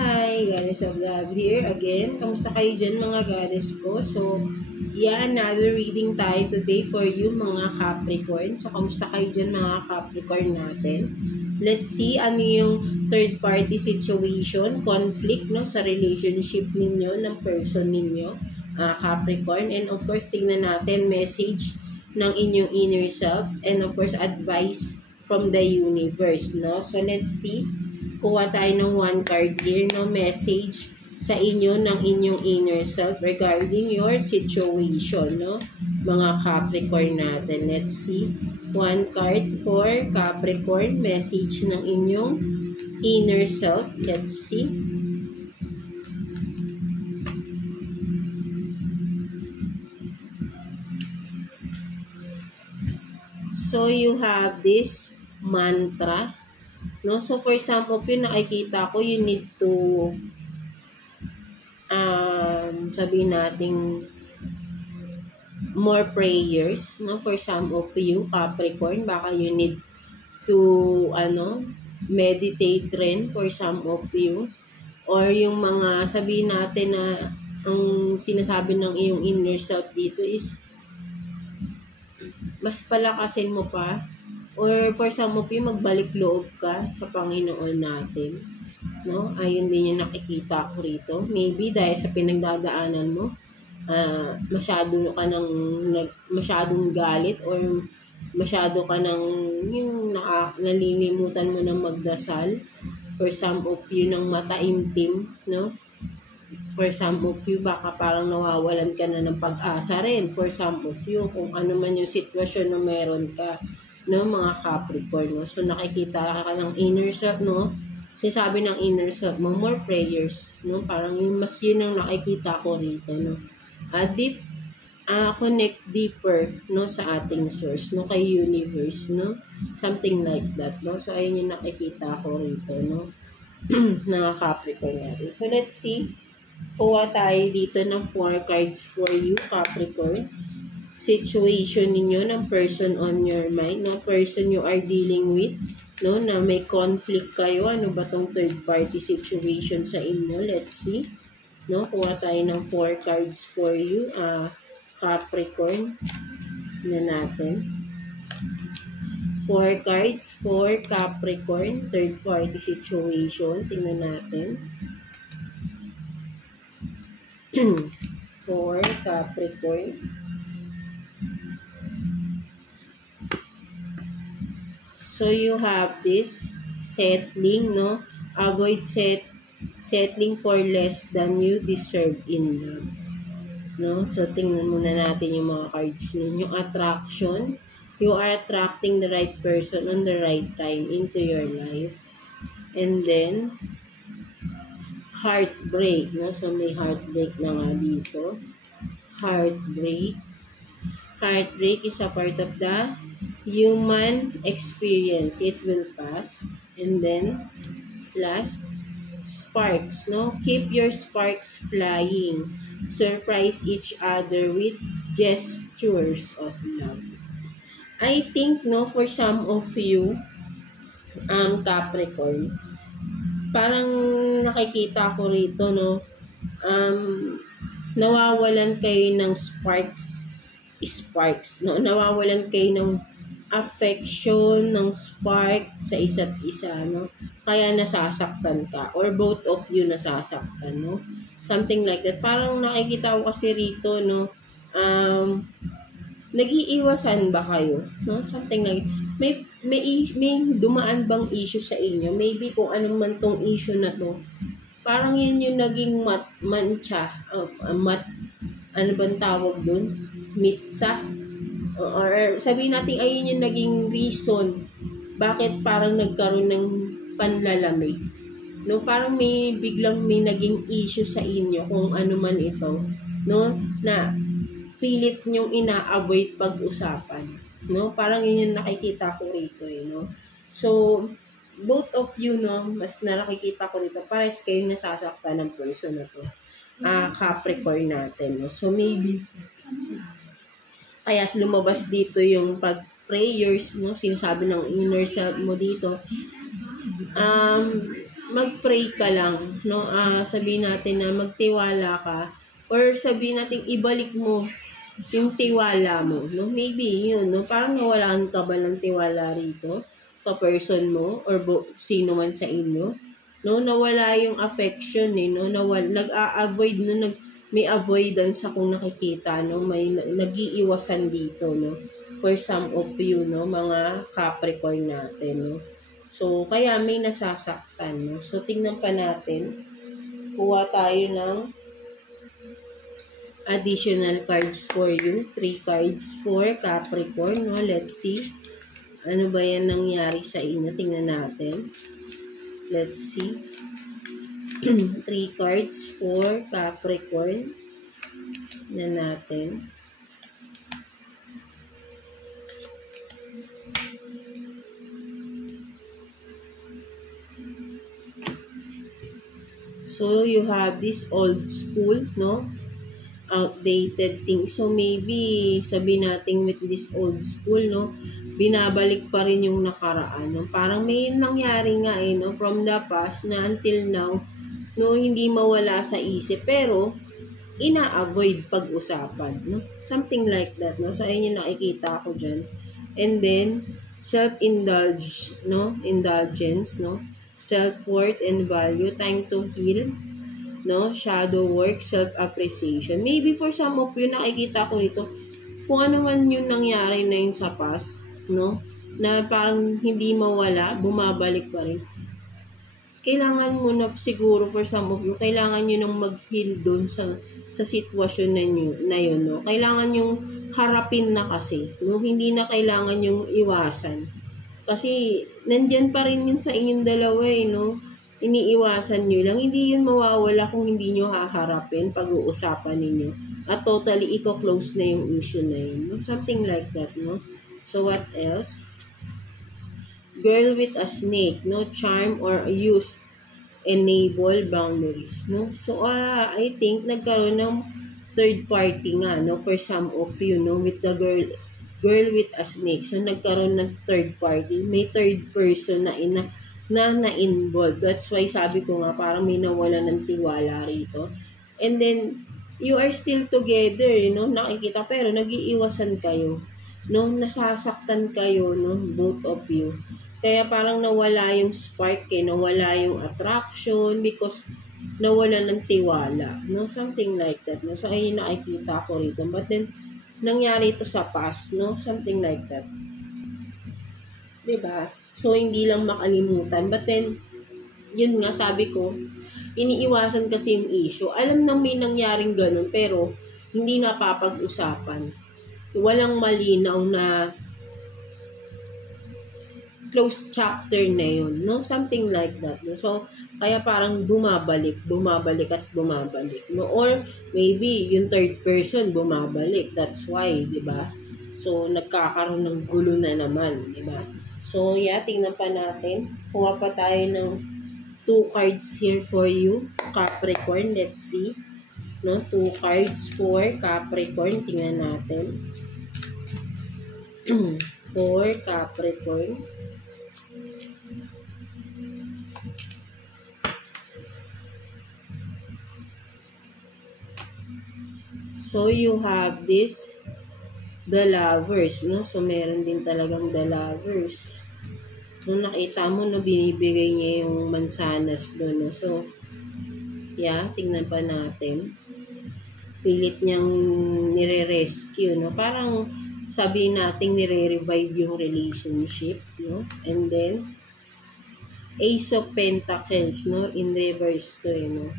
Hi, Goddess of Love here again. Kamusta kayo dyan mga Goddess ko? So, another reading tayo today for you mga Capricorn. So, kamusta kayo dyan mga Capricorn natin? Let's see ano yung third party situation, conflict no, sa relationship ninyo, ng person ninyo, Capricorn. And of course, tingnan natin message ng inyong inner self and of course, advice from the universe. No? So, let's see. Kuha tayo ng one card here, no, message sa inyo ng inyong inner self regarding your situation, no, mga Capricorn natin. Let's see. One card for Capricorn, message ng inyong inner self. Let's see. So, you have this mantra. No, so for some of you nakikita ko, you need to sabihin nating more prayers, no, for some of you Capricorn, baka you need to meditate rin for some of you, or yung mga sabihin natin na ang sinasabi ng iyong inner self dito is mas palakasin mo pa. Or for some of you, magbalik loob ka sa Panginoon natin. No? Ayun din yung nakikita ko rito. Maybe dahil sa pinagdadaanan mo, masyadong galit or masyado ka ng yung nalilimutan mo ng magdasal. For some of you, ng mataimtim, no? For some of you, baka parang nawawalan ka na ng pag-asa rin. For some of you, kung ano man yung sitwasyon na meron ka, no, mga Capricorn, no? So, nakikita ka ng inner self, no? Sinasabi ng inner self mo, more prayers, no? Parang yun ang nakikita ko rito, no? Connect deeper, no, sa ating source, no, kay universe, no? Something like that, no? So, ayun yung nakikita ko rito, no? Mga Capricorn natin. So, let's see. Kuha tayo dito ng 4 cards for you, Capricorn. Situation ninyo ng person on your mind, no, person you are dealing with, no, na may conflict kayo. Ano ba tong third party situation sa inyo? Let's see. No, kuha tayo ng 4 cards for you, Capricorn. Na natin. 4 cards for Capricorn, third party situation. Tingnan natin. 4 Capricorn. So, you have this settling, no? Avoid settling for less than you deserve in love. No? So, tingnan muna natin yung mga cards ninyo. Attraction. You are attracting the right person on the right time into your life. And then, heartbreak, no? So, may heartbreak na nga dito. Heartbreak. Heartbreak is a part of the human experience. It will pass. And then, last, sparks, no? Keep your sparks flying. Surprise each other with gestures of love. I think, no, for some of you, Capricorn, parang nakikita ko rito, no, nawawalan kayo ng sparks, no? Nawawalan kayo ng affection, ng spark sa isa't isa, no? Kaya nasasaktan ka, or both of you nasasaktan, no? Something like that. Parang nakikita ko kasi rito, no, nag-iiwasan ba kayo, no? Something like, may dumaan bang issue sa inyo? Maybe kung ano man tong issue na to, parang yun yung naging ano bang tawag dun? Mitsa? Or sabihin natin, ayun yung naging reason bakit parang nagkaroon ng panlalamig. No? Parang biglang may naging issue sa inyo, kung ano man ito, no? Na pilit nyong ina-avoid pag-usapan. No? Parang yun yung nakikita ko rito, no? So, both of you, no, mas nakikita ko rito, pares kayong nasasaktan ng person na to. Capricorn natin, no? So, maybe, kaya lumabas dito yung pag-prayers, no? Sinasabi ng inner self mo dito, mag-pray ka lang, no? Sabihin natin na magtiwala ka, or sabihin natin ibalik mo yung tiwala mo, no? Maybe yun, no? Parang nawalan ka ba ng tiwala rito sa person mo or sino man sa inyo, no? Nawala yung affection, no? Nag-a-avoid, no? May avoidance akong nakikita, no? May nag-iiwasan dito, no? For some of you, no? Mga Capricorn natin, no? So, kaya may nasasaktan, no? So, tingnan pa natin. Kuha tayo ng additional cards for you. 3 cards for Capricorn, no? Let's see. Ano ba yan nangyari sa inyo? Tingnan natin. Let's see. 3 cards for Capricorn. Tingnan natin. So, you have this old school, no? Outdated thing. So, maybe, sabi natin with this old school, no? Binabalik pa rin yung nakaraan, no? Parang may nangyari nga, no? From the past na until now, no? Hindi mawala sa isip. Pero, ina-avoid pag-usapan, no? Something like that, no? So, ayun yung nakikita ko dyan. And then, self-indulge, no? Indulgence, no? Self-worth and value, time to heal, no? Shadow work, self-appreciation. Maybe for some of you, nakikita ko ito, kung ano man yung nangyari na yun sa past, no? Na parang hindi mawala, bumabalik pa rin. Kailangan mo na siguro for some of you, kailangan nyo nang mag-heal doon sa sitwasyon na yun, no? Kailangan yung harapin na kasi, no? Hindi na kailangan yung iwasan. Kasi, nandyan pa rin yun sa inyong dalawa, no? Iniiwasan nyo lang. Hindi yun mawawala kung hindi nyo haharapin, pag-uusapan ninyo. At totally, i-close na yung issue na yun, no? Something like that, no? So, what else? Girl with a snake, no? Charm or use, enable boundaries, no? So, I think, nagkaroon ng third party nga, no? For some of you, no? With the girl with a snake. So, nagkaroon ng third party. May third person na na-involved. That's why sabi ko nga, parang may nawala ng tiwala rito. And then, you are still together, no? Nakikita, pero nag-iiwasan kayo. No? Nasasaktan kayo, no? Both of you. Kaya parang nawala yung spark, nawala yung attraction because nawala ng tiwala. No? Something like that. No? So, ayun nakikita ko rito. But then, nangyari ito sa past, no? Something like that. Diba? So, hindi lang makalimutan. But then, yun nga, sabi ko, iniiwasan kasi yung issue. Alam na may nangyaring ganun, pero hindi napapag-usapan. Walang malinaw na closed chapter na yun, no? Something like that, no? So, kaya parang bumabalik at bumabalik, no? Or maybe yung third person bumabalik. That's why, di ba? So, nagkakaroon ng gulo na naman, di ba? So, yeah, tingnan pa natin. Kuha pa tayo ng 2 cards here for you, Capricorn. Let's see. No? 2 cards for Capricorn. Tingnan natin. For Capricorn. So, you have this, the Lovers, no? So, meron din talagang the Lovers. Nung nakita mo, no, binibigay niya yung mansanas doon, no? So, yeah, tingnan pa natin. Pilit niyang nire-rescue, no? Parang, sabihin natin, nire-revive yung relationship, no? And then, Ace of Pentacles, no? In reverse to, no?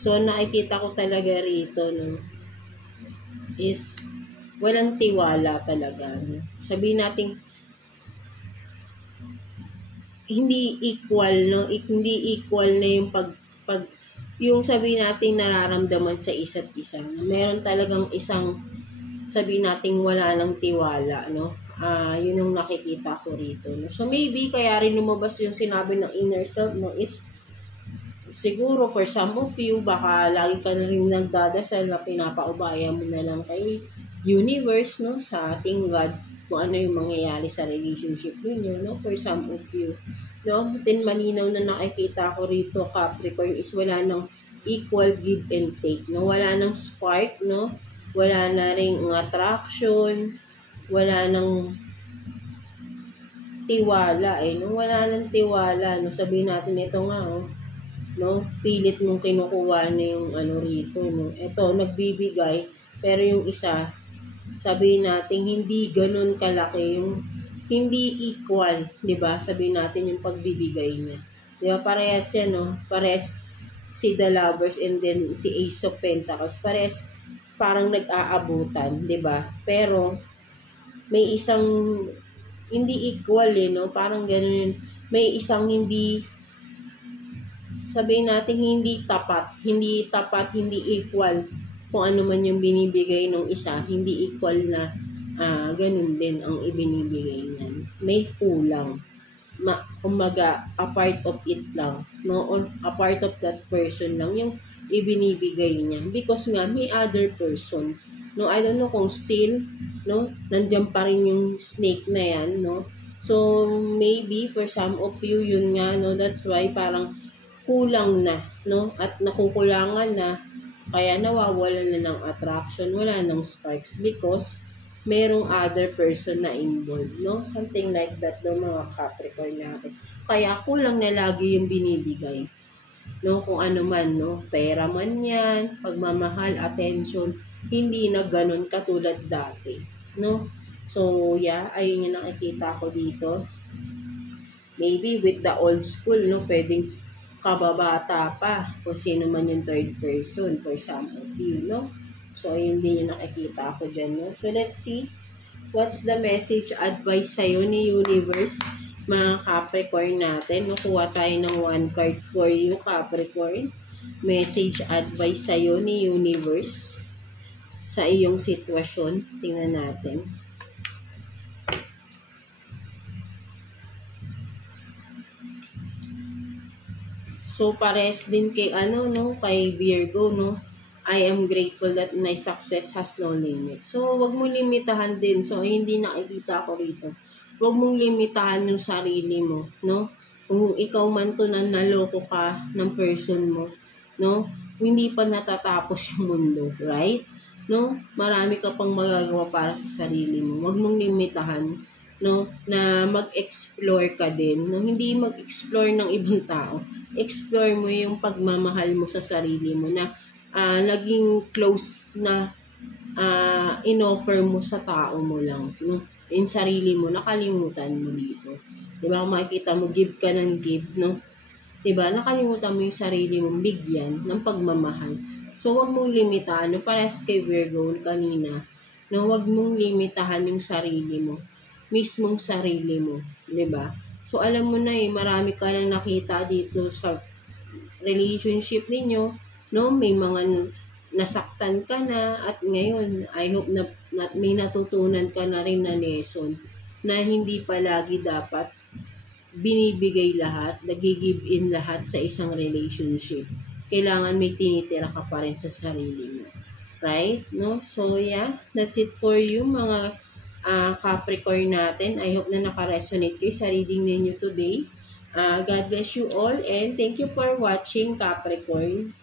So, nakikita ko talaga rito, no? Is walang tiwala talaga. No? Sabihin natin hindi equal, no? Hindi equal na yung yung sabihin natin nararamdaman sa isa't isa. Meron talagang isang sabihin natin wala ng tiwala, no? Yun yung nakikita ko rito. No? So maybe kaya rin lumabas yung sinabi ng inner self, no, is siguro for some of you, baka lagi ka na rin nagdadasal na pinapaubaya mo na lang kay universe, no, sa ating God, kung ano yung mangyayari sa relationship ninyo, no, for some of you. no? Then malinaw na nakikita ko rito, Capricorn, is wala nang equal give and take, no? Wala nang spark, no? Wala na ring attraction, wala nang tiwala, no? Wala nang tiwala, no? Sabihin natin ito nga, no? Pilit mong kinukuha na yung ano rito, no? Ito, nagbibigay, pero yung isa, sabihin natin hindi ganun kalaki, yung hindi equal, 'di ba? Sabihin natin yung pagbibigay niya. 'Di ba? Parehas yan, no? Parehas si The Lovers and then si Ace of Pentacles. Parehas parang nag-aabutan, 'di ba? Pero may isang hindi equal, no? Parang ganoon. May isang hindi, sabihin natin hindi tapat, hindi equal kung ano man yung binibigay ng isa, hindi equal na ganun din ang ibinibigay niyan. May kulang. Kumbaga, a part of it lang. No? Or a part of that person lang yung ibinibigay niya. Because nga, may other person. No? I don't know kung still, no? Nandiyan pa rin yung snake na yan, no? So, maybe for some of you, yun nga, no? That's why parang kulang na, no? At nakukulangan na, kaya nawawalan na ng attraction, wala ng sparks because merong other person na involved, no? Something like that daw mga Capricorn natin. Kaya kulang na lagi yung binibigay, no? Kung ano man, no? Pera man yan, pagmamahal, attention, hindi na ganun katulad dati, no? So, yeah, ayun yung nakikita ko dito. Maybe with the old school, no? Pwedeng kababata pa kung sino man yung third person for some of you, no? So, ayun din yung nakikita ko dyan, no? So, let's see. What's the message advice sa'yo ni Universe, mga Capricorn natin? Nakuha tayo ng one card for you, Capricorn. Message advice sa'yo ni Universe sa iyong sitwasyon. Tingnan natin. So, pares din kay kay Virgo, no? I am grateful that my success has no limit. So, wag mo limitahan din. So, hindi nakikita ko rito. Wag mong limitahan yung sarili mo, no? Kung ikaw man to na naloko ka ng person mo, no? Hindi pa natatapos yung mundo, right? No? Marami ka pang magagawa para sa sarili mo. Wag mong limitahan, no? Na mag-explore ka din, no? Hindi mag-explore ng ibang tao. Explore mo yung pagmamahal mo sa sarili mo na naging close na in-offer mo sa tao mo lang, no? Yung sarili mo, nakalimutan mo dito. Diba? Kung makikita mo, give ka ng give, no? Diba? Nakalimutan mo yung sarili mo, bigyan ng pagmamahal. So, wag mong limitahan, no? Parehas kay Virgo kanina, no? Wag mong limitahan yung sarili mo, mismong sarili mo, diba? So, alam mo na marami ka lang nakita dito sa relationship ninyo, no? May mga nasaktan ka na at ngayon, I hope na may natutunan ka na rin na lesson na hindi palagi dapat binibigay lahat, nag-give in lahat sa isang relationship. Kailangan may tinitira ka pa rin sa sarili mo. Right? No? So, yeah, that's it for you mga Capricorn natin. I hope na naka-resonate kayo sa reading ninyo today. God bless you all and thank you for watching, Capricorn.